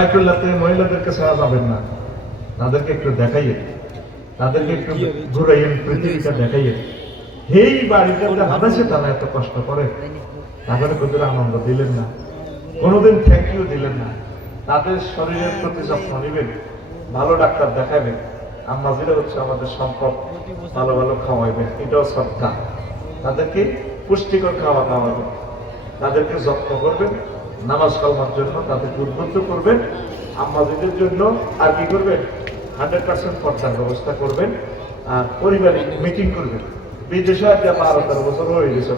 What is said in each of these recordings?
বাইকুল্লাতে মহিলাদেরকে ছাড়া যাবেন না। তাদেরকে একটু দেখাইয়ে। তাদেরকে একটু ঘুরাইয়েন পৃথিবীটা দেখাইয়ে। এই বাড়িটাতে হাদাসে তারা এত কষ্ট করে। তাহলে কোথাও আনন্দ দিলেন না। কোনোদিন থ্যাংক ইউ দিলেন না। তাদের শরীরের প্রতি যত্ন নেবেন। ভালো ডাক্তার দেখাবেন। আম্মাজিরা হচ্ছে আমাদের সম্পদ। ভালো ভালো খাওয়াইবেন। এটাও শ্রদ্ধা তাদেরকে পুষ্টিকর খাওয়া খাওয়াবেন তাদেরকে যত্ন করবেন। নামাজ কালমার জন্য তাদেরকে উদ্বুদ্ধ করবেন। আম্মাজিদের জন্য আর কি করবেন? হান্ড্রেড পার্সেন্ট খরচার ব্যবস্থা করবেন আর পরিবারিক মিটিং করবেন। বিদেশে আজ বারো তেরো বছর হয়ে গেছে।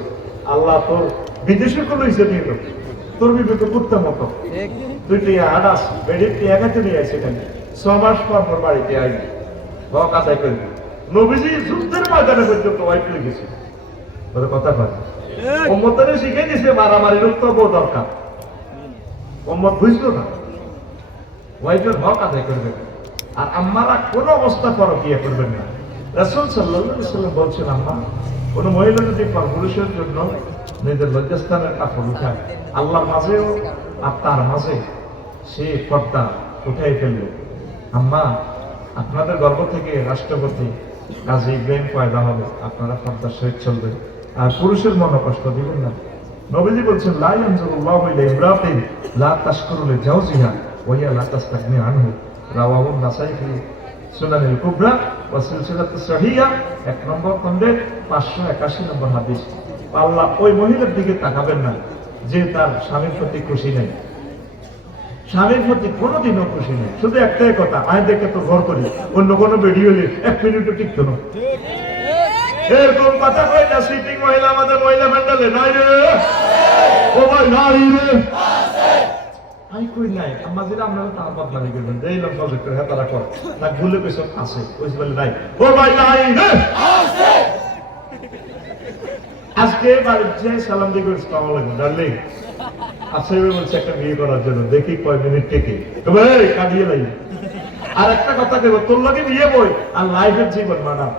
আল্লাহ তোর বিদেশে কোনো হিসেবে নিয়ে এলো। তোর বিবেক করতে মতো। তুই টিয়া আনাস বেডির টিয়া কাছে নিয়ে আসে এখানে ছ মাস পর পর বাড়িতে আই হক আদায় করবি। নবীজি যুদ্ধের ময়দানে পর্যন্ত ওয়াইফ হয়ে গেছে। বলে কথা কয়। ওম্মতরে শিখে দিছে মারামারির উত্তর দরকার। ওম্মত বুঝলো না। ওয়াইফের হক আদায় করবেন আর আম্মারা কোন অবস্থা পরকিয়া করবেন না। রাসূল সাল্লাল্লাহু সাল্লাম বলছেন, আম্মা, কোন মহিলা যদি পুরুষের জন্য নিজের লজ্জাস্থানের কাপড় উঠায়, আল্লাহর মাঝেও আর তার মাঝে সে পর্দা উঠাই ফেলল আম্মা, আপনাদের গর্ভ থেকে রাষ্ট্রপতি কাজী ইব্রাহিম পয়দা হবে। আপনারা পর্দার সহিত চলবেন। আর পুরুষের মনে কষ্ট দিবেন না। নবীজি বলছেন, লা ইয়ানজুরুল্লাহু ইলা ইমরাতিন, লা তাশকুরু লিজাওজিহা ওয়া হিয়া লা তাস্তাগনি আনহু। রাওয়াহু নাসাই ফি সুনানুল কুবরা ওয়া সিলসিলাতু সহিহা, এক নম্বর খণ্ডের 581 নম্বর হাদিস। আল্লাহ ওই মহিলার দিকে তাকাবেন না, যে তার স্বামীর প্রতি খুশি নেই। স্বামীর প্রতি কোনোদিনও খুশি নেই। শুধু একটাই কথা, আয় দেখে তো ঘর করি, অন্য কোনো ভিডিও এক মিনিটও টিকতো না। এরকম কথা কই না সিটিং মহিলা আমাদের মহিলা প্যান্ডেলে নাই রে? ও ভাই নাই রে? আই কই নাই? আমাদের তার করবেন। হেতারা কর। তা ভুলে পেছন আছে বলে নাই। ও ভাই নাই রে? আজকে বাড়ির যে সালাম দিয়ে কেমন লাগবে ডার্লিং। আচ্ছা এবার বলছে একটা বিয়ে করার জন্য। দেখি কয় মিনিট থেকে তবে এই, কাঁদিয়ে লাই আর একটা কথা দেবো তোর লোকে বিয়ে বই আর লাইফের জীবন ম্যাডাম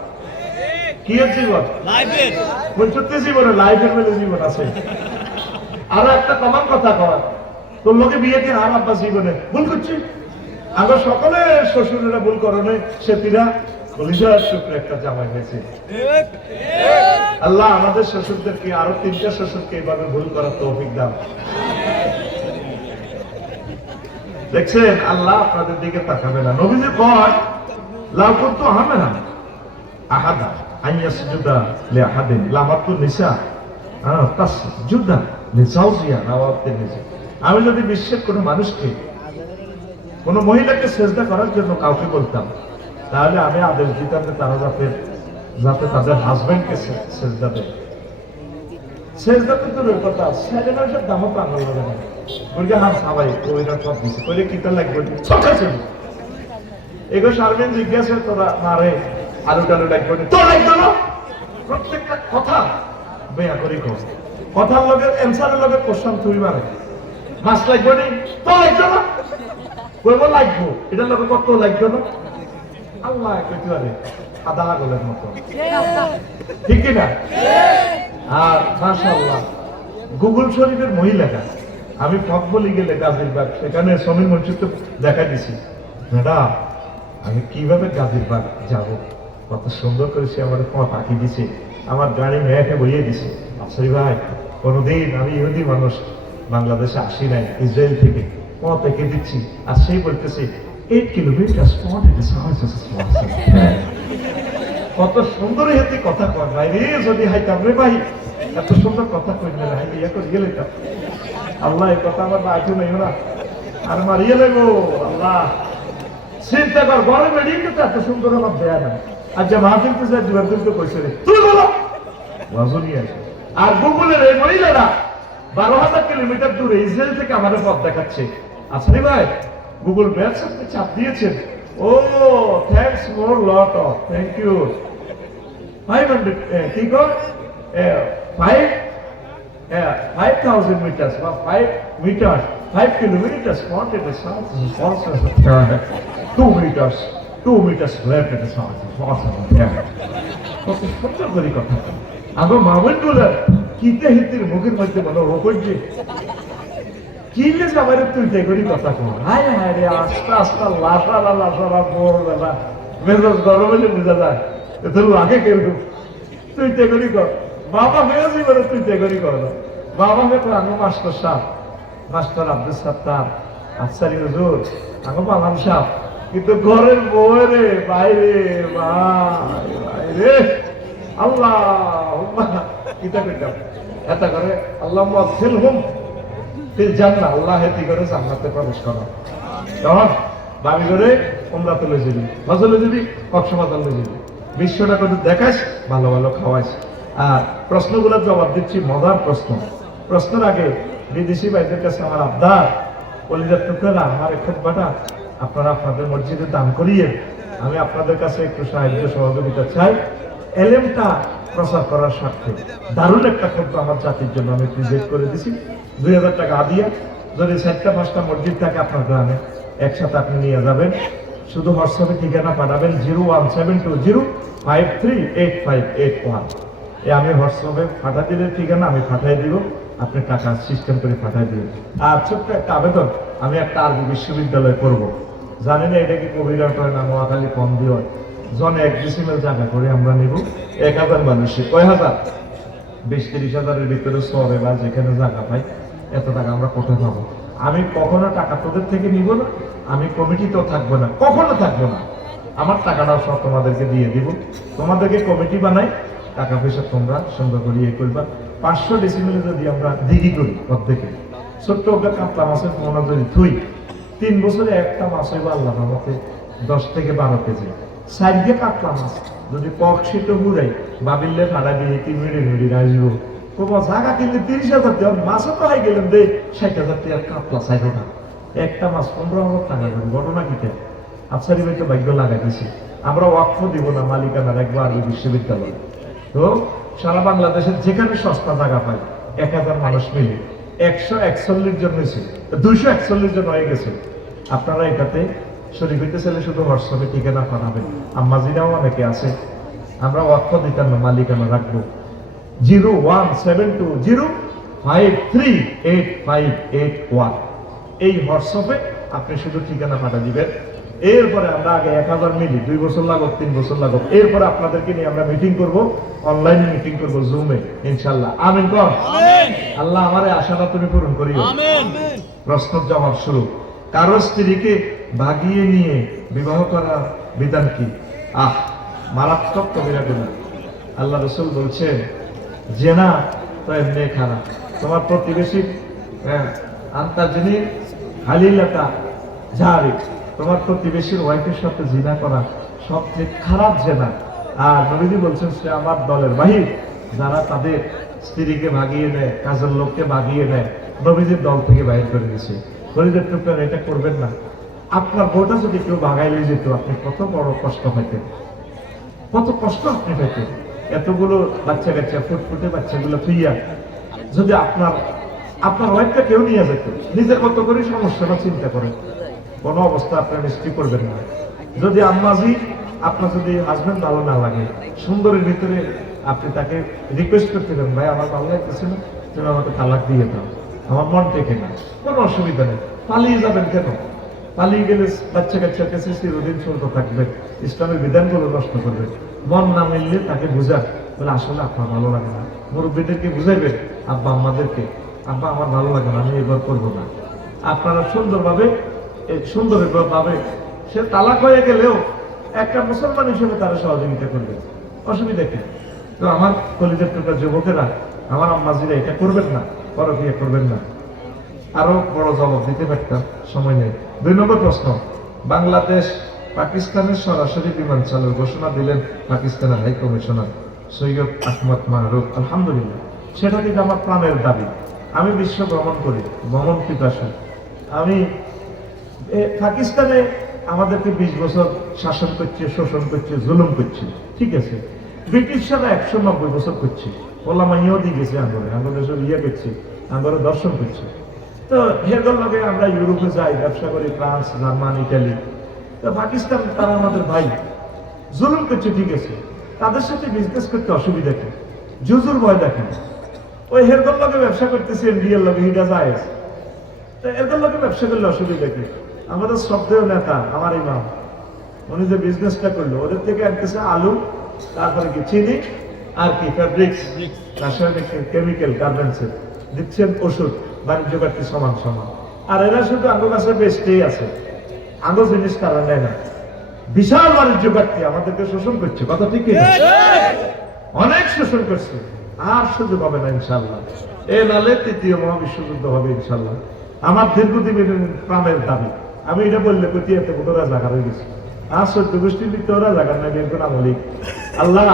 কি জীবন? জীবনে লাইফের মেলে জীবন আছে। আরও একটা কমন কথা কর তোর লোকে বিয়ে আর আব্বা জীবনে ভুল করছি? আমরা সকলে শ্বশুরেরা ভুল করনে সে তিরা কলিজার একটা জামাই হয়েছে। আল্লাহ আমাদের শ্বশুরদেরকে আরও তিনটা শ্বশুরকে এইভাবে ভুল করার তৌফিক দেখছেন আল্লাহ আপনাদের দিকে তাকাবে না। নবীজি কয় লাভ করতো হবে না আহাদা। হ্যাঁ আমি যদি বিশ্বের কোনো মানুষকে, কোনো মহিলাকে সেজদা করার জন্য কাউকে বলতাম, তাহলে আমি আদেশ দিতাম যে তারা যাতে যাতে তাদের হাজবেন্ডকে সেজদা দেয়। সেজদা তো দূরের দামও লাগে না ওইটা সব কইলে কিতা লাগবে? এগো সার্বেন জিজ্ঞাসা, তোরা মারে? আলু টালু লাগবে। তো লাগবে না প্রত্যেকটা কথা বেয়া করি কর কথার লগে অ্যান্সারের লগে কোশ্চেন তুই মারে। মাছ লাগবে না? তো লাগবে না কইব লাগবো। এটার লগে কত লাগবে না? আল্লাহ কইতে পারে আদা আগলের মতো। ঠিক কি না? আর মাশাআল্লাহ, গুগল শরীফের মহিলাটা আমি পথ বলি গেলে গাজীরবাগ, সেখানে সমীর মঞ্চিত দেখা দিছি। ম্যাডাম, আমি কীভাবে গাজীরবাগ যাব? কত সুন্দর করে সে আমার পথ আঁকি দিছে। আমার গাড়ি মেয়াকে বইয়ে দিছে আফসারি ভাই কোনোদিন আমি ইহুদি মানুষ বাংলাদেশে আসি নাই ইসরায়েল থেকে পথ এঁকে দিচ্ছি। আর সেই বলতেছে এইট কিলোমিটার ইস কত সুন্দর হেতে কথা কর ভাই রে যদি হাইতাম রে ভাই এত সুন্দর কথা কই না হাই ইয়া করে গেলে আল্লাহ এই কথা আমার বাকি নাই না। আর মারিয়ে লাগবো আল্লাহ। চিন্তা কর বেরিয়ে কিন্তু এত সুন্দর আমার দেয়া না যে মাহফিল তো যায় দুবার তো কইছে রে। তুই বলো। আছে। আর গুগলের এই মহিলারা বারো হাজার কিলোমিটার দূরে ইসরায়েল থেকে আমাদের পথ দেখাচ্ছে। আসলে ভাই গুগল ম্যাপস আপনি চাপ দিয়েছেন। ও thanks more lot of thank you five hundred কি কর ফাইভ ফাইভ থাউজেন্ড মিটার্স বা five meters five kilometers front it is two meters two meters left it is কত সুন্দর করে কথা। আমার মামুনগুলার কিতে হিতির মুখের মধ্যে মনে হোক যে? কি লে সবাই তুই দেখি কথা কো হায় হায় রে, আস্তে আস্তে লাসারা লাসারা ভোরবেলা। মেজাজ গরম হলে বোঝা যায় তোর লাগে কেউ তুই তেগরি কর বাবা হয়েছি বলে তুই তেগরি কর না। বাবা হয়ে আঙ্গ মাস্টার সাহ মাস্টার আব্দুল সাত্তার, আফসারি হুজুর আঙ্গ মালাম সাহ কিন্তু ঘরের বউরে বাইরে ভাই বাইরে আল্লাহ কিতা কইতাম এটা করে আল্লাহ ফিল হুম, ফিল জান্নাহ, আল্লাহ হেতি করে জান্নাতে প্রবেশ করো। তখন দাবি করে উমরা তুলে যাবি হজলে যাবি, কক্সবাজার তুলে যাবি। বিশ্বটা কত দেখাস, ভালো ভালো খাওয়াইস। আর প্রশ্নগুলোর জবাব দিচ্ছি, মজার প্রশ্ন। প্রশ্নের আগে বিদেশি ভাইদের কাছে আমার আবদার, কলিজার টুকরা আমার খেতবাটা আপনারা আপনাদের মসজিদে দান করিয়ে আমি আপনাদের কাছে একটু সাহায্য সহযোগিতা চাই। এলেমটা প্রচার করার স্বার্থে। দারুণ একটা ক্ষেত্র আমার জাতির জন্য আমি প্রিজেন্ট করে দিছি। দুই হাজার টাকা আদিয়া। যদি চারটা পাঁচটা মসজিদ থাকে আপনার গ্রামে, একসাথে আপনি নিয়ে যাবেন। শুধু হোয়াটসঅ্যাপে ঠিকানা পাঠাবেন zero one seven two zero five three eight five eight one. এ আমি হোয়াটসঅ্যাপে পাঠা দিলে ঠিকানা আমি পাঠাই দিব। আপনি টাকা সিস্টেম করে পাঠাই দিবেন। আর ছোট্ট একটা আবেদন, আমি একটা আরবি বিশ্ববিদ্যালয় করব জানি না এটা কি কবিরাট হয় না নোয়াখালী কম দিয়ে হয় জনে এক ডিসিমেল জায়গা করে আমরা নিব। এক হাজার মানুষে। কয় হাজার? বিশ, তিরিশ হাজারের ভিতরে শহরে বা যেখানে জায়গা পাই, এত টাকা আমরা কোথায় পাবো? আমি কখনো টাকা তোদের থেকে নিব না, আমি কমিটিতেও থাকব না, কখনো থাকব না। আমার টাকাটাও সব তোমাদেরকে দিয়ে দিব। তোমাদেরকে কমিটি বানাই, টাকা পয়সা তোমরা সুন্দর করে ইয়ে করবা। পাঁচশো ডেসিমেলে যদি আমরা দিঘি করি অর্ধেকে। ছোট্ট ওকে কাতলা মাছের পোনা যদি থুই তিন বছরে একটা মাছ হইব আল্লাহ আমাকে দশ থেকে বারো কেজি। সাইড দিয়ে মাছ, যদি কক শীত ঘুরাই বাবিল্লে ফাড়া দিয়ে তিন মিনিট মিনিট আসব। তোমার জায়গা কিনলে তিরিশ হাজার দেওয়ার মাছও হয়ে গেলেন দে, ষাট হাজার টাকার কাতলা সাইড না। একটা মাছ পনেরো হাজার টাকা করে, ঘটনা কিটা আফসারি ভাইকে ভাগ্য লাগাই দিছি। আমরা ওয়াকফ দিব না মালিকানা রাখব আরবি বিশ্ববিদ্যালয়। তো সারা বাংলাদেশের যেখানে সস্তা জায়গা পাই এক হাজার মানুষ মিলে। একশো একচল্লিশ জন হয়েছে। দুইশো একচল্লিশ জন হয়ে গেছে। আপনারা এটাতে শরীর হইতে চাইলে শুধু হোয়াটসঅ্যাপে ঠিকানা পাঠাবেন। আম্মাজিরাও অনেকে আছে। আমরা অর্থ দিতাম না, মালিকানা রাখব। Zero one seven two zero five three eight five eight one. এই হোয়াটসঅ্যাপে আপনি শুধু ঠিকানা পাঠা দিবেন। এরপরে আমরা আগে এক হাজার মিলি দুই বছর লাগুক তিন বছর লাগুক এরপরে আপনাদেরকে নিয়ে আমরা মিটিং করব অনলাইনে মিটিং করব জুমে ইনশাল্লাহ আমিন কর? আল্লাহ আমার আশাটা তুমি পূরণ করিও। প্রশ্ন জবাব শুরু। কারও স্ত্রীকে ভাগিয়ে নিয়ে বিবাহ করার বিধান কি? আহ মারাত্মক কবিরা গুণা। আল্লাহ রসুল বলছেন জেনা তো এমনি খারাপ তোমার প্রতিবেশী হ্যাঁ, আন্তাজনী হালিলাটা ঝাড়ি তোমার প্রতিবেশীর ওয়াইফের সাথে জিনা করা সবচেয়ে খারাপ জেনা। আর নবীজি বলছেন, সে আমার দলের বাহির। যারা তাদের স্ত্রীকে ভাগিয়ে নেয় কাজের লোককে ভাগিয়ে নেয় নবীজির দল থেকে বাহির করে দিয়েছে। শরীরের টুকরা এটা করবেন না। আপনার বউটা যদি কেউ ভাগাইলে যেত, আপনি কত বড় কষ্ট পাইতেন কত কষ্ট আপনি পেতেন এতগুলো বাচ্চা কাচ্চা ফুটফুটে বাচ্চাগুলো থুইয়া যদি আপনার আপনার ওয়াইফটা কেউ নিয়ে যেত, নিজের কত করে সমস্যাটা চিন্তা করেন। কোনো অবস্থা আপনার মিষ্টি করবেন না। যদি আম্মাজি আপনার যদি হাজবেন্ড ভালো না লাগে, সুন্দরের ভিতরে আপনি তাকে রিকোয়েস্ট করতে পারেন, ভাই, আমার ভালো লাগতেছে না, তুমি আমাকে তালাক দিয়ে দাও, আমার মন টেকে না। কোনো অসুবিধা নেই। পালিয়ে যাবেন কেন? পালিয়ে গেলে বাচ্চা কাচ্চার কাছে চিরদিন চলতে থাকবে, ইসলামের বিধানগুলো নষ্ট করবে। মন না মিললে তাকে বুঝান বলে, আসলে আপনার ভালো লাগে না। মুরব্বীদেরকে বুঝাইবেন আব্বা, আমাদেরকে, আব্বা, আমার ভালো লাগে না, আমি এবার করব না। আপনারা সুন্দরভাবে এই সুন্দর ভাবে, সে তালাক হয়ে গেলেও একটা মুসলমান হিসেবে তারা সহযোগিতা করবে। অসুবিধা কি? তো আমার কলিজের টুকরা যুবকেরা, আমার আম্মাজিরা এটা করবেন না, পরকিয়া করবেন না। আরও বড় জবাব দিতে পারতাম, সময় নেই। দুই নম্বর প্রশ্ন, বাংলাদেশ পাকিস্তানের সরাসরি বিমান চালুর ঘোষণা দিলেন পাকিস্তানের হাই কমিশনার সৈয়দ আহমদ মাহরুফ। আলহামদুলিল্লাহ, সেটা কিন্তু আমার প্রাণের দাবি। আমি বিশ্ব ভ্রমণ করি, ভ্রমণ পিপাসু। আমি পাকিস্তানে আমাদেরকে বিশ বছর শাসন করছে, শোষণ করছে, জুলুম করছে, ঠিক আছে? ব্রিটিশরা একশো নব্বই বছর করছে। ওলামা ইহুদি গেছে আঙ্গরে আঙ্গরে সব ইয়ে করছে, আঙ্গরে দর্শন করছে। তো হেরগল লগে আমরা ইউরোপে যাই, ব্যবসা করি, ফ্রান্স, জার্মান, ইটালি। তো পাকিস্তান, তারা আমাদের ভাই। জুলুম করছে, ঠিক আছে? তাদের সাথে বিজনেস করতে অসুবিধা কি? জুজুর ভয় দেখেন। ওই হেরগল লগে ব্যবসা করতেছে ইন্ডিয়ার লগে, হিডা যায় তো এদের লোকে ব্যবসা করলে অসুবিধা কি? আমাদের শ্রদ্ধেয় নেতা আমার ইমাম উনি যে বিজনেসটা করল ওদের থেকে আনতেছে আলু তারপরে কি চিনি আর কি ফ্যাব্রিক্স রাসায়নিক কেমিক্যাল গার্মেন্টসের দিচ্ছেন ওষুধ বাণিজ্য ব্যক্তি সমান সমান। আর এরা শুধু আঙ্গ কাছে বেচতেই আছে। আঙ্গ জিনিস তারা নেয় না। বিশাল বাণিজ্য ব্যক্তি আমাদেরকে শোষণ করছে। কথা ঠিক অনেক শোষণ করছে। আর সুযোগ হবে না ইনশাল্লাহ এ নালে তৃতীয় মহাবিশ্বযুদ্ধ হবে ইনশাল্লাহ আমার দীর্ঘদিনের প্রাণের দাবি। আমি এটা বললে কতিয়াতে ওরা জায়গা হয়ে গেছে। আর সত্য গোষ্ঠীর লিখতে জায়গা নাই বের করে আমলি আল্লাহ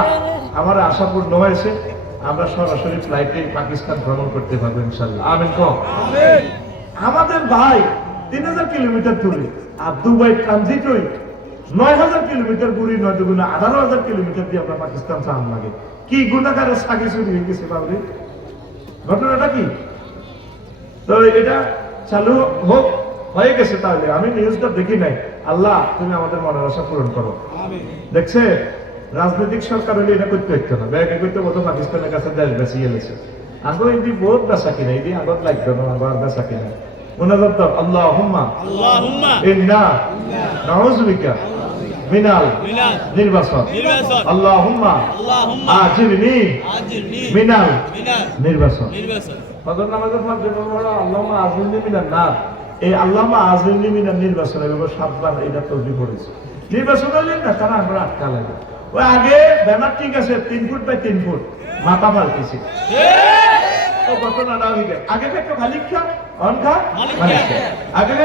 আমার আশা পূর্ণ হয়েছে আমরা সরাসরি ফ্লাইটে পাকিস্তান ভ্রমণ করতে পারব ইনশাল্লাহ আমিন আমাদের ভাই তিন হাজার কিলোমিটার দূরে আর দুবাই ট্রানজিট হই নয় হাজার কিলোমিটার দূরে নয় দুগুণে আঠারো হাজার কিলোমিটার দিয়ে আমরা পাকিস্তান চান লাগে। কি গুণাগারের সাগে চুরি হয়ে গেছে বাবরে। ঘটনাটা কি? তো এটা চালু হোক হয়ে গেছে তাহলে। আমি নিউজটা দেখি নাই। আল্লাহ তুমি আমাদের মনের আশা পূরণ করো। দেখছে রাজনৈতিক সরকার হলে এটা করতে হইতো না। ব্যাগে করতে বলতো পাকিস্তানের কাছে দেশ বেশি গেছে। আগো এটি বহুত বেচা কিনা এটি আগত লাগতো না আবার বেচা কিনা। মুনাজাত দাও। ইন্না। মিনাল। মিনাল। ফজর নামাজের মিনাল এই আল্লাহমা আজিরনি মিনাল নির্বাচন সাতবার এটা তৈরি করেছে নির্বাচন হলে না, তারা আমরা আটকা লাগে। ওই আগে ব্যানার ঠিক আছে, তিন ফুট বাই তিন ফুট, মাথা পাল্টেছে। আগে আগে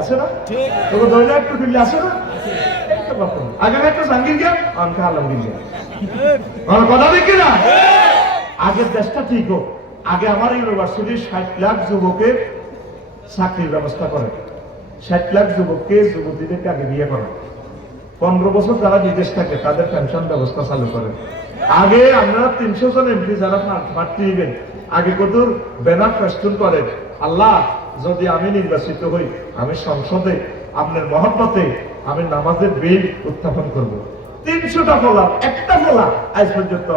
আছে না? আছে না। আগে আগের দেশটা ঠিক হোক। আগে আমার ইউনিভার্সিটির ষাট লাখ যুবকের চাকরির ব্যবস্থা করে। ষাট লাখ যুবককে যুবতীদেরকে আগে বিয়ে করে? পনেরো বছর যারা বিদেশ থাকে, তাদের পেনশন ব্যবস্থা চালু করে। আগে আমরা তিনশো জন এমপি যারা প্রার্থী হইবেন, আগে কত ব্যানার ফেস্টুন করে, আল্লাহ, যদি আমি নির্বাচিত হই, আমি সংসদে আপনার মহব্বতে, আমি নামাজের বিল উত্থাপন করব। তিনশোটা ফলা, একটা ফলা আজ পর্যন্ত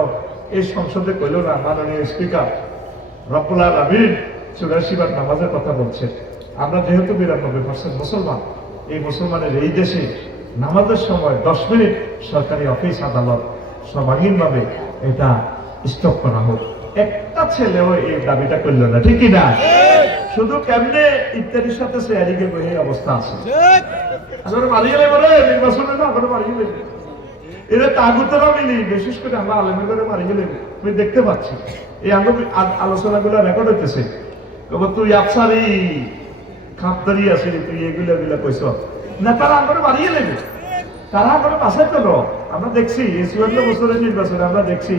এই সংসদে কইল না, মাননীয় স্পিকার রব্বুল আলামিন চুরাশি বার নামাজের কথা বলছে আমরা যেহেতু বিরানব্বই পার্সেন্ট মুসলমান, এই মুসলমানের এই দেশে নামাজের সময় দশ মিনিট সরকারি অফিস, আদালত সর্বাঙ্গীনভাবে এটা স্টপ করা হোক। একটা ছেলেও এই দাবিটা করল না, ঠিক না শুধু কেমনে ইত্যাদির সাথে শেয়ারিংয়ে বই অবস্থা আছে? আসলে মারিয়ে রে নির্বাচনে না এখন মারিয়ে নেব এরা তাগুতরা মিলি বিশেষ করে আমরা আলেমের করে মারিয়ে নেব তুমি দেখতে পাচ্ছি। এই আঙ্গ আলোচনা গুলো রেকর্ড হইতেছে। তুই আফসারি খাপদারি আছে, তুই এগুলো এগুলো কইস না, তারা আঙ্গরে মারিয়ে নেবে। তারা আঙ্গরে বাসায় পেল। আমরা দেখছি, এই চুয়ান্ন বছরের নির্বাচনে আমরা দেখছি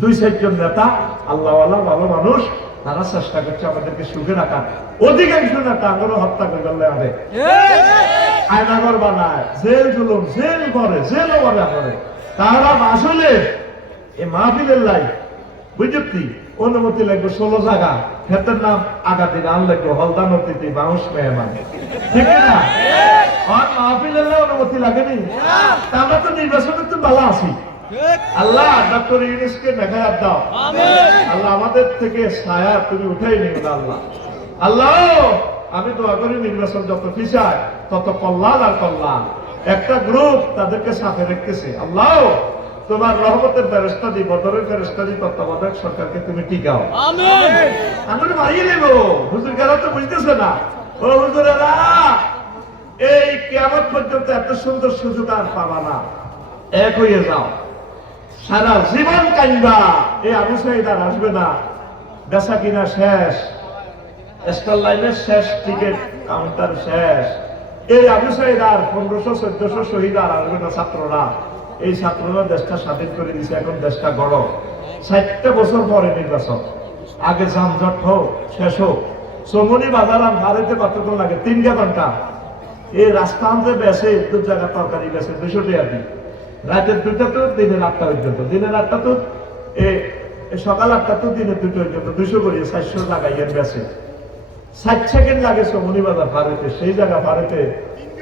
দুই চারজন নেতা আল্লাহ আল্লাহ ভালো মানুষ, তারা চেষ্টা করছে আমাদেরকে সুখে রাখার। অধিকাংশ নেতা আঙ্গরে হত্যা করে গেলে আরে। আয়নাগর বানায়, জেল জুলুম, জেল করে জেলও করে তারা আসলে এই মাহফিলের লাই বুঝলি অনুমতি লাগবে ষোলো জায়গা। নাম গান লাগবে হলদা মেহমান। ঠিক না? আর অনুমতি লাগেনি। আমরা তো তো ভালো আছি। আল্লাহ ইউনুসকে দাও। আল্লাহ আমাদের থেকে ছায়া তুমি উঠাই নিও আল্লাহ। আল্লাহ, আমি দোয়া করি নির্বাচন যত পিছায় তত কল্যাণ আর কল্যাণ একটা গ্রুপ তাদেরকে সাথে রেখেছে। আল্লাহ তোমার রহমতের ফেরস্তা দি বদরের ফেরস্তা দি তত্ত্বাবধায়ক সরকারকে তুমি টিকাও। আমরা মারিয়ে নেব হুজুর কারা তো বুঝতেছে না। ও হুজুরেরা এই কেমন পর্যন্ত এত সুন্দর সুযোগ আর পাবা না। এক হয়ে যাও। সারা জীবন কাইবা এই আবু সাইদ আর আসবে না। বেচা কিনা শেষ। স্টার লাইনের শেষ টিকিট কাউন্টার শেষ। এই আবু সাইদ আর পনেরোশো চোদ্দশো শহীদ আর আসবে না ছাত্ররা। এই ছাত্ররা দেশটা স্বাধীন করে দিছে, এখন দেশটা গরম ষাটটা বছর পরে নির্বাচন। আগে যানজট হোক, শেষ হোক। চমনি বাজার ভারতে কতক্ষণ লাগে? তিন ঘণ্টা। এই রাস্তা আনতে বেসে দু জায়গা তরকারি বেসে দুশো টাকা রাতের দুটা তো, দিনের আটটা পর্যন্ত। দিনের আটটা তো সকাল আটটা তো, দিনের দুটো পর্যন্ত। দুশো করে, চারশো লাগাইয়ের বেসে ষাট সেকেন্ড লাগে সমনি বাজার ভারতে সেই জায়গা ভারতে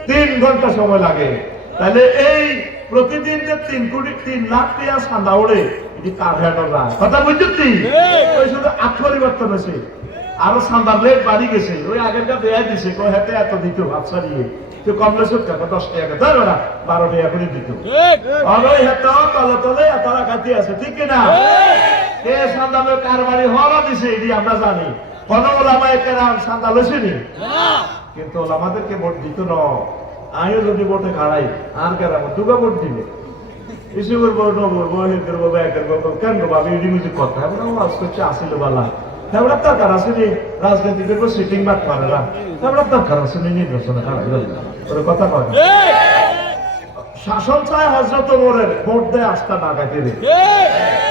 তিন ঘণ্টা সময় লাগে। তাহলে এই প্রতিদিন যে তিন কোটি তিন লাখ টাকা সান্দা ওড়ে এটি কার হ্যান্ডল রায়। কথা বুঝছি ঠিক। ওই শুধু আট পরিবর্তন হয়েছে। আরও সান্দার লেট বাড়ি গেছে। ওই আগেরটা দেয়া দিছে কই হাতে এত দিত আচ্ছা দিয়ে তো টাকা দশ টাকা ধর ওরা বারো টাকা করে দিত। আর ওই হাতে তলে তলে রাখাতি আছে ঠিক কিনা? কে সান্দামের কারবারি হওয়া দিছে এটি আমরা জানি। কোন ওলামায় কেরাম সান্দা লইছেনি না? কিন্তু আমাদেরকে ভোট দিত না। আমিও যদি ভোটে খাড়াই আর কেরাম দুগা ভোট দিবে? ইসে করব করব ব্যাগের করব কেন করব আমি মিউজিক না? করছে আসিল বালা। তারপরে দরকার আছে নি রাজনীতি করব সিটিং বাট পারে না। তারপরে দরকার আছে নি নির্বাচনে খাড়াই ওর কথা কয় না। শাসন চায় হজরত ওমরের ভোট দেয় আস্থা ডাকাতি রে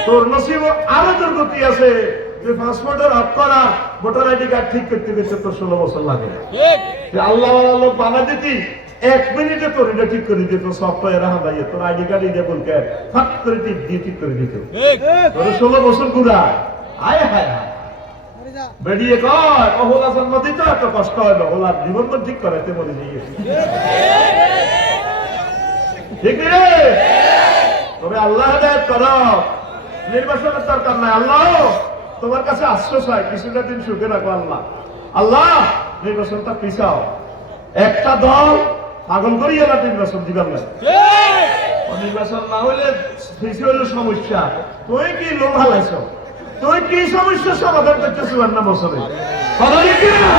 তোর নসিব আরও দুর্গতি আছে। যে পাসপোর্টের হক করা ভোটার আইডি কার্ড ঠিক করতে গেছে তোর ষোলো বছর লাগে। আল্লাহ লোক বানা দিতি এক মিনিটে তোর এটা ঠিক করে দিত সফটওয়্যার হাঁদাইয়ে তোর আইডি কার্ড এটা বলকে ফাট করে টিপ দিয়ে ঠিক করে দিত। ঠিক। তোর ষোলো বছর ঘুরা আয় হায় হায়। বেরিয়ে কয় অহলা জন্ম দিতে এত কষ্ট হয় জীবন ঠিক করাইতে মরে দিয়ে ঠিক রে? তবে আল্লাহ হেদায়ত করো। নির্বাচনের দরকার নাই। আল্লাহ তোমার কাছে আশ্বাস হয় কিছুটা দিন সুখে রাখো আল্লাহ। আল্লাহ নির্বাচনটা পিছাও। একটা দল পাগল করিয়ে না নির্বাচন ঠিক। ও নির্বাচন না হইলে বেশি হইলে সমস্যা। তুই কি লোক হালাইছ? তুই কি সমস্যার সমাধান করতেছ না বছরে? না?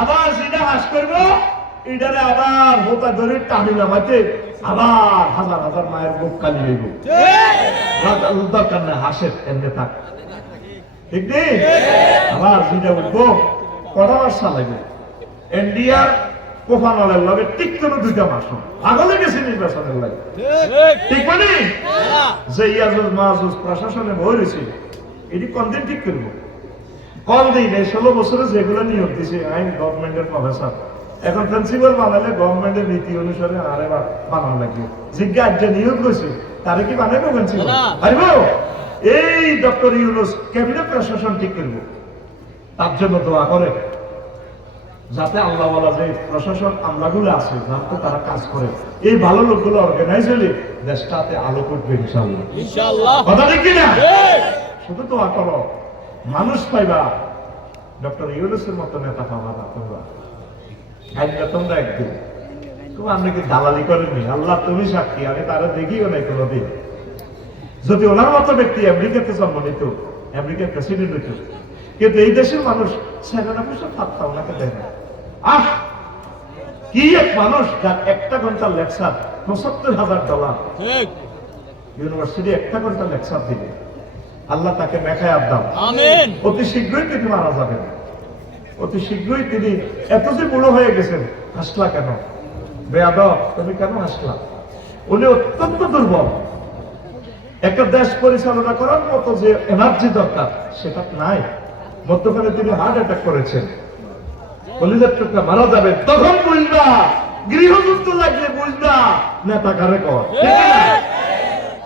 আবার সেটা হাস করব এটারে আবার হোতা ধরে টানি নামাইতে আবার হাজার হাজার মায়ের বুক কালি হইব। দরকার নাই হাসের এমনি থাক। ঠিক নেই? আবার যেটা উঠবো কটা মাস চালাইবে ইন্ডিয়ার কোফানলের লগে দুইটা মাস আগলে গেছে নির্বাচনের লাগে। ঠিক মানে? যে ইয়াজুজ মাহুজ প্রশাসনে বই রয়েছে এটি কনদিন ঠিক করব? এই ষোলো বছরে যেগুলো নিয়োগ দিছে আইন গভর্নমেন্টের প্রফেসর। এখন প্রিন্সিপাল বানালে গভর্নমেন্টের নীতি অনুসারে আরে বানানো লাগবে। জিজ্ঞা যে নিয়োগ হয়েছে তারে কি বানাবো প্রিন্সিপাল। এই ডক্টর ইউনুস ক্যাবিনেট প্রশাসন ঠিক করব। তার জন্য দোয়া করে। যাতে আল্লাহ বলা যে প্রশাসন আমলাগুলো আছে যাতে তারা কাজ করে। এই ভালো লোকগুলো অর্গানাইজ হলে দেশটাতে আলো করবে ইনশাল্লাহ কথা ঠিক কিনা? শুধু তো করো। মানুষ পাইবা। ডক্টর ইউনুসের মতো নেতা পাবা না তোমরা। আজকে তোমরা একদিন। তুমি আপনি কি দালালি করেননি আল্লাহ তুমি সাক্ষী আমি তারা দেখিও নাই কোনোদিন। যদি ওনার মতো ব্যক্তি আমেরিকাতে জন্ম নিত আমেরিকার প্রেসিডেন্ট হইত কিন্তু এই দেশের মানুষ সেখানে বসে পাত্তা ওনাকে দেয় না। আহ! কি এক মানুষ যার একটা ঘণ্টার লেকচার পঁচাত্তর হাজার ডলার ইউনিভার্সিটি একটা ঘণ্টা লেকচার দিবে। আল্লাহ তাকে মেখায় আদাম অতি শীঘ্রই তিনি মারা যাবেন। অতি শীঘ্রই তিনি এত যে বুড়ো হয়ে গেছেন হাসলা কেন? বেয়াদ তুমি কেন হাসলা? উনি অত্যন্ত দুর্বল। একটা দেশ পরিচালনা করার মতো যে এনার্জি দরকার সেটা নাই। মধ্যখানে তিনি হার্ট অ্যাটাক করেছেন। কলিজার টুকরা মারা যাবে তখন বুঝবা গৃহযুদ্ধ লাগলে বুঝবা নেতা কারে কর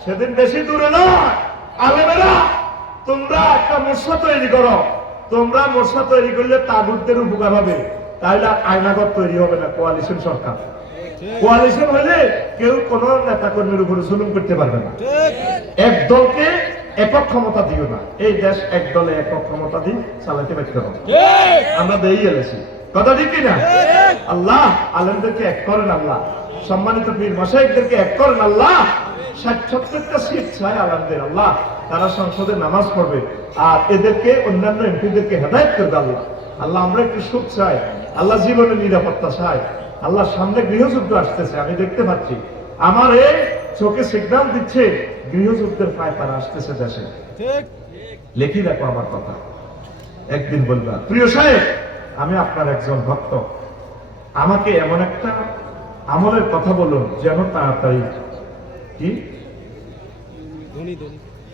সেদিন বেশি দূরে নয় আলেমেরা তোমরা একটা মশলা তৈরি করো। তোমরা মশলা তৈরি করলে তাগুদদের উপকার হবে। তাহলে আয়নাগর তৈরি হবে না কোয়ালিশন সরকার। কোয়ালিশন হলে কেউ কোন নেতা কর্মীর উপরে জুলুম করতে পারবে না। এক দলকে একক ক্ষমতা দিও না। এই দেশ এক দলে একক ক্ষমতা দিয়ে চালাতে পারতে হবে। আমরা দেই এলেছি। কথা ঠিক কিনা? আল্লাহ আলেমদেরকে এক করেন আল্লাহ। সম্মানিত পীর মশাইকদেরকে এক করেন আল্লাহ। ষাট সত্তরটা সিট চায় আলেমদের আল্লাহ। তারা সংসদে নামাজ পড়বে। আর এদেরকে অন্যান্য এমপিদেরকে হেদায়ত করবে আল্লাহ। আল্লাহ আমরা একটু সুখ চাই। আল্লাহ জীবনের নিরাপত্তা চাই। আল্লাহ সামনে গৃহযুদ্ধ আসতেছে আমি দেখতে পাচ্ছি। আমার এই চোখে সিগন্যাল দিচ্ছে গৃহযুদ্ধের পায় তারা আসতেছে দেশে। লেখি দেখো আমার কথা। একদিন বলবা প্রিয় সাহেব আমি আপনার একজন ভক্ত। আমাকে এমন একটা আমলের কথা বলুন যেন তাড়াতাড়ি কি?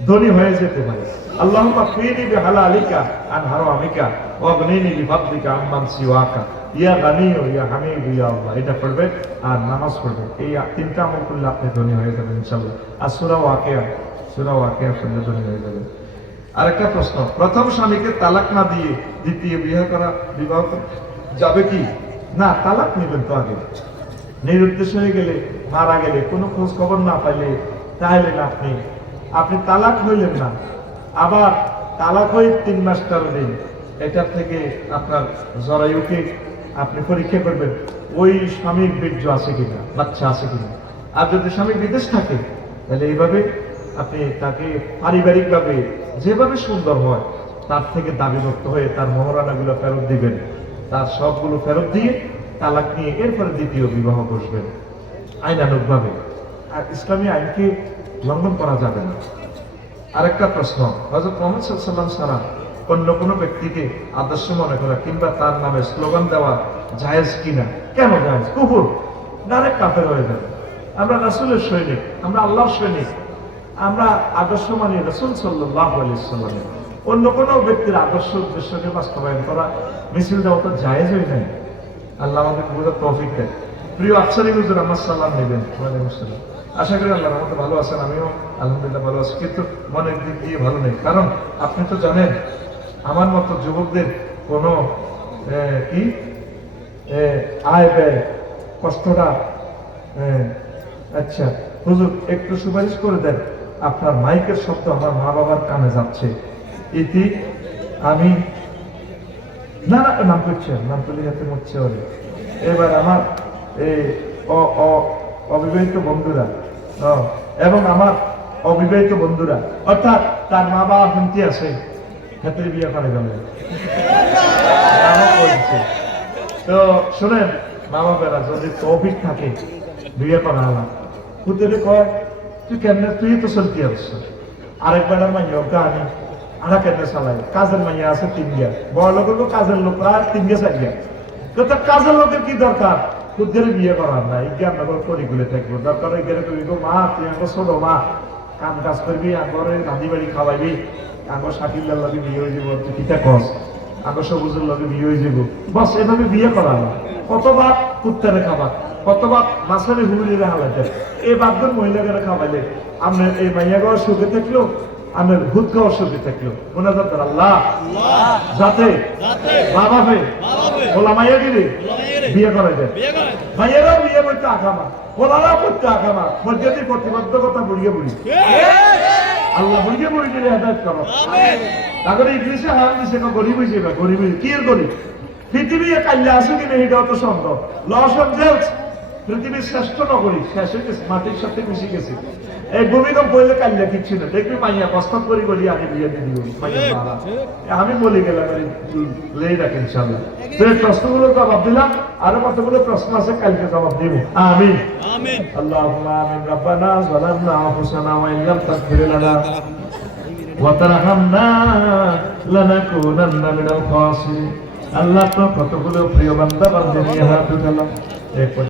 ধনী হয়ে যেতে পারে। আল্লাহ ফিরি বেহালা আলিকা আন হারো আমিকা অগ্নিনি বিভাদিকা আম্মান সিওয়াকা। ইয়া গানি ইয়া হামি ইয়া আল্লাহ। এটা পড়বে আর নামাজ পড়বে এই তিনটা আমল করলে আপনি ধনী হয়ে যাবেন ইনশাল্লাহ আর সুরা ওয়াকিয়া সুরা ওয়াকিয়া পড়লে ধনী হয়ে যাবেন আরেকটা প্রশ্ন। প্রথম স্বামীকে তালাক না দিয়ে দ্বিতীয় বিবাহ করা বিবাহ যাবে কি? না, তালাক নেবেন তো আগে। নিরুদ্দেশ হয়ে গেলে, মারা গেলে, কোনো খোঁজ খবর না পাইলে তাহলে না আপনি আপনি তালাক হইলেন না। আবার তালাক হয়ে তিন মাস দিন। এটার থেকে আপনার জরায়ুকে আপনি পরীক্ষা করবেন, ওই স্বামীর বীর্য আছে কিনা, বাচ্চা আছে কিনা। আর যদি স্বামী বিদেশ থাকে, তাহলে এইভাবে আপনি তাকে পারিবারিকভাবে যেভাবে সুন্দর হয়, তার থেকে দাবি দাবিভক্ত হয়ে তার মহারানাগুলো ফেরত দিবেন। তার সবগুলো ফেরত দিয়ে তালাক নিয়ে এরপরে দ্বিতীয় বিবাহ বসবেন। আইনানুগভাবে। আর ইসলামী আইনকে লঙ্ঘন করা যাবে না। আরেকটা প্রশ্ন হজরত মোহাম্মদ সাল্লাম ছাড়া অন্য কোনো ব্যক্তিকে আদর্শ মনে করা কিংবা তার নামে স্লোগান দেওয়া জায়েজ কিনা? কেন জায়েজ? কুকুর ডাইরেক্ট কাফের হয়ে যাবে। আমরা রাসুলের সৈনিক, আমরা আল্লাহর সৈনিক। আমরা আদর্শ মানি রসুল সাল্লাহ অন্য কোনো ব্যক্তির আদর্শ উদ্দেশ্যকে বাস্তবায়ন করা মিছিল দেওয়া তো জায়েজ হয়ে নাই। আল্লাহ আমাদের বোঝার তৌফিক দেয় প্রিয় আফসারি হুজুর, আমার সালাম নেবেন। আশা করি আল্লাহ মতো ভালো আছেন, আমিও আলহামদুলিল্লাহ ভালো আছি। কিন্তু মনের দিক দিয়ে ভালো নেই। কারণ আপনি তো জানেন, আমার মতো যুবকদের কোনো কি? আয় ব্যয়, কষ্টটা আচ্ছা হুজুর, একটু সুপারিশ করে দেন। আপনার মাইকের শব্দ আমার মা বাবার কানে যাচ্ছে। ইতি, আমি না না, নাম করছেন, নাম তুলে হাতে মরছে ওরে। এবার আমার এই অবিবাহিত বন্ধুরা এবং আমার অবিবাহিত বন্ধুরা, অর্থাৎ তার মা বাবা শুনতে আছে হাতে বিয়ে করে গেল। তো শোনেন মা বাবারা যদি তৌফিক থাকে, বিয়ে করা হলাম কুতুরে কয় তুই কেমনে, তুই তো চলতে আসছ আরেকবার মাইয়া ওকে আনি। আড়া কেটে চালাই? কাজের মাইয়া আছে তিন গিয়া বড় লোকের কাজের লোক, আর তিন গিয়া চার গিয়া কাজের লোকের কি দরকার? কুদ্দের বিয়ে করার না জ্ঞান নগর পরিগুলে থাকব। দরকার ওই গেলে তুমি মা, তুই আমার ছোট মা। কাম কাজ করবি আগর রাঁধি বাড়ি খাওয়াইবি আগর শাকিল্লার লগে বিয়ে হয়ে যাব। তুই কিতা কস? আগর সবুজের লগে বিয়ে হয়ে যাব। বস, এভাবে বিয়ে করা না। কতবার কুত্তারে খাবার? কতবার মাছের হুমুলিরে হালাইতে এই বাদর মহিলাকে খাওয়াইলে আপনার এই মাইয়া গাওয়ার সুখে থাকল আপনার ভূত গাওয়ার সুখে থাকল। মোনাজাত আল্লাহ। যাতে যাতে মা বাপে ওলা মাইয়া গিরি বিয়ে করা যায় বিয়ে করে মাইয়ারাও বিয়ে করতে আকামা ওলারাও করতে প্রতিবদ্ধকতা বুড়িয়ে বুড়ি। আল্লাহ বুড়িয়ে বুড়ি দিলে হেদায়ত করো। তারপরে ইংলিশে হারাম দিছে গরিব হয়েছে গরিব। কি গরিব? পৃথিবী কাল্যা আছে কিনা এটাও তো সন্দেহ। লস অঞ্জেলস পৃথিবীর শ্রেষ্ঠ নগরী শেষ হয়ে গেছে মাটির সাথে মিশে গেছে এই ভূমিকম্প হইলে কাল্যা কিচ্ছু না দেখবি মাইয়া প্রস্তাব করি করি আমি বিয়ে দিয়ে দিব মাইয়া বাবা। আমি বলি গেলাম এই লেই রাখ ইনশাল্লাহ তো এই প্রশ্নগুলো জবাব দিলাম আরো কতগুলো প্রশ্ন আছে কালকে জবাব দিব আমিন আমিন اللهم آمين ربنا ظلمنا أنفسنا وإن لم تغفر لنا وترحمنا لنكونن من الخاسرين আল্লাহ তো কতগুলো প্রিয় বান্দা বান্দি নিয়ে হাত উঠালাম এরপর